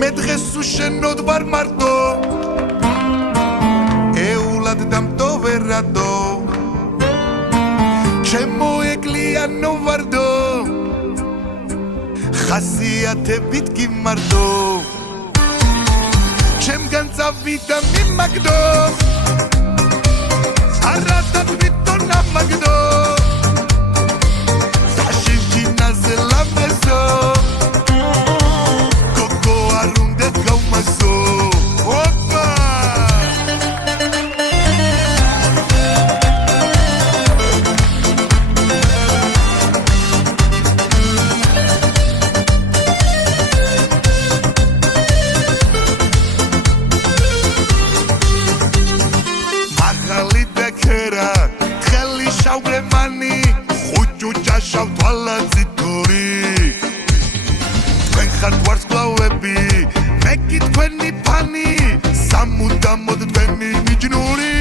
მე დღეს უშენოდ ვარ მარტო ეულად დამტოვერადო ჩემო ეკლიანო ვარდო ხასიათებით გიმარდო ჩემგან წავიდა მიმაგდო არადად ვიტო ნამაგდო საშინჯინაზე ლამაზო გოგო არ უნდა გავმაზო ოპა შავრემანი ხუჭუ ჭაშავ თვალაძითური თქვენ ხართ ვარსკვლავები მე კი თქვენი ფანი სამუდამოდ თქვენი მიჯნური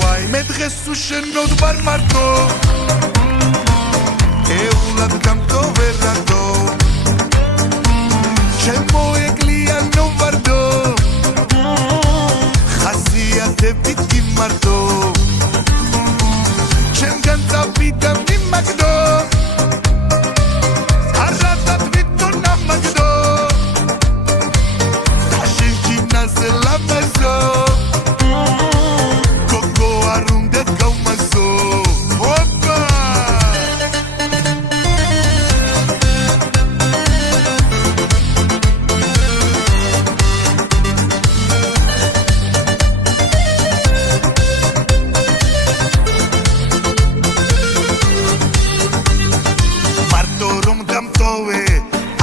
ვაი მე დღეს უშენოდ ვარ მარტო ეულად დამტოვერადო ჩემო ეკლიანო ვარდო ხასიათებით გიმარდო ჩემგან წავიდა მიმაგდო არადად ვიტო ნამაგდო საშინჯინაზე ლამაზო გოგო არ უნდა გავმაზო ოპა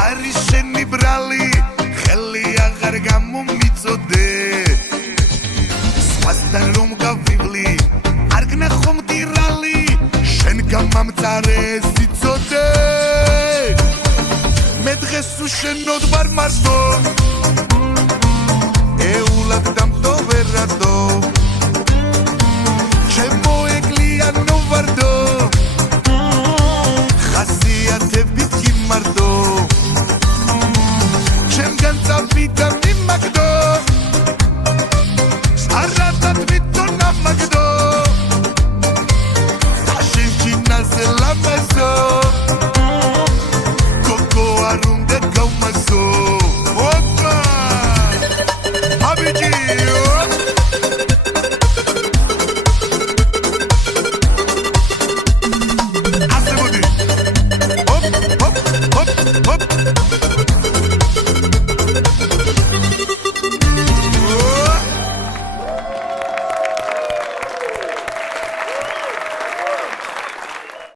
არის შენი ბრალი ხელი აღარ გამომიწოდე სხვასთან რომ გავივლი არ გნახო მტირალი შენ გამამწარე სიცოდე მე დღეს უშენოდ ვარ მარტო ეულად დამტოვერადო ჩემო ეკლიანო ვარდო ხასიათებით გიმარდო ჩემგან წავიდა